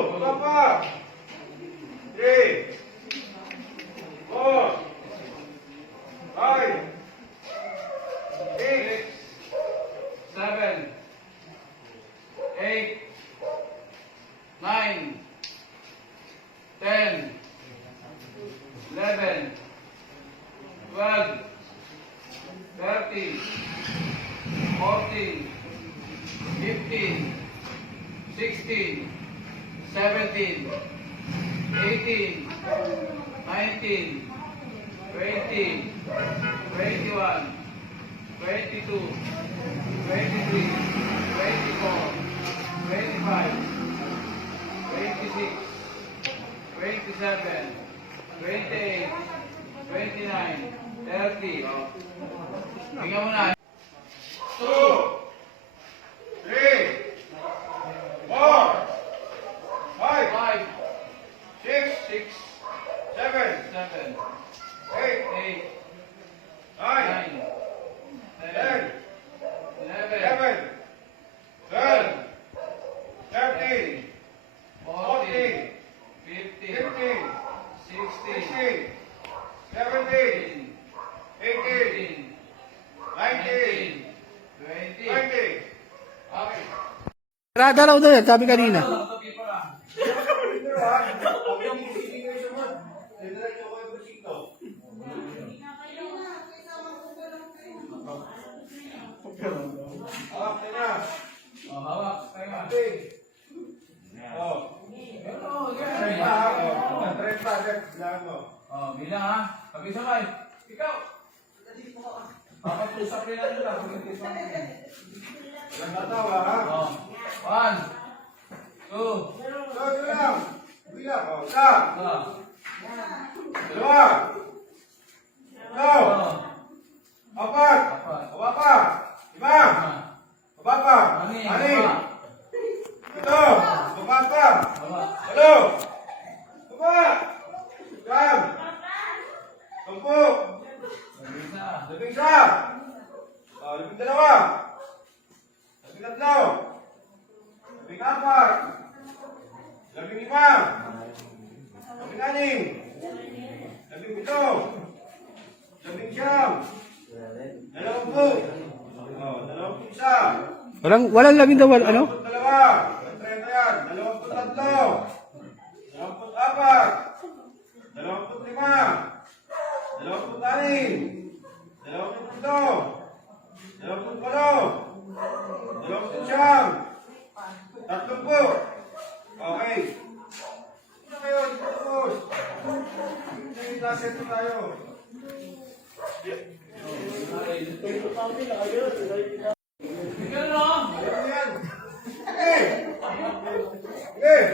Papa. 3, 4, 5, 6, 7, 8, 9, 10, 11, 12, 13, 14, 15, 16, 17, 18, 19, 20, 21, 22, 23, 24, 25, 26, 27, 28, 29, 30. Tingnan mo na. 2, 3, 4, 5, 6, 7, 8, 9, 10, 11, 12, 13, 14, 15, 16, 17, 18, 19, 20. Okay. Rada raw doon, sabi kanina. Hawak, tayo. Bilang ha. Pag-isabay. Ikaw. Pag-usap rin natin lang. Ilang natawa ha? 1, 2. Bilang. Bilang. Isa. Dalawa. Ito. 4. Baba pa. 5. Baba pa. 6. Ito. Baba pa. 8. Baba. 9. 10. 11. 12. 13. 14. 15. Walang labing dawal, ano? 30. Okay. Ano kayo? Tapos. Hindi naseto tayo. Tingnan mo. Ayan. Eh. Eh.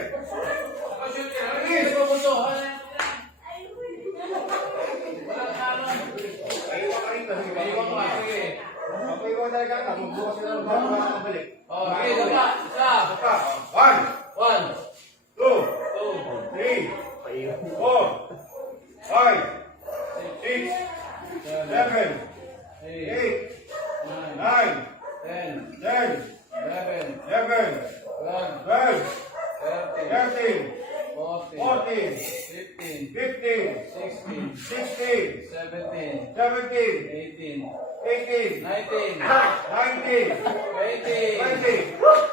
One, 2, 3, 4, 5, 6, 7, 8, 9, 10, 11, 12, 13, 14, 15, 16, 17, 18, 19, 20.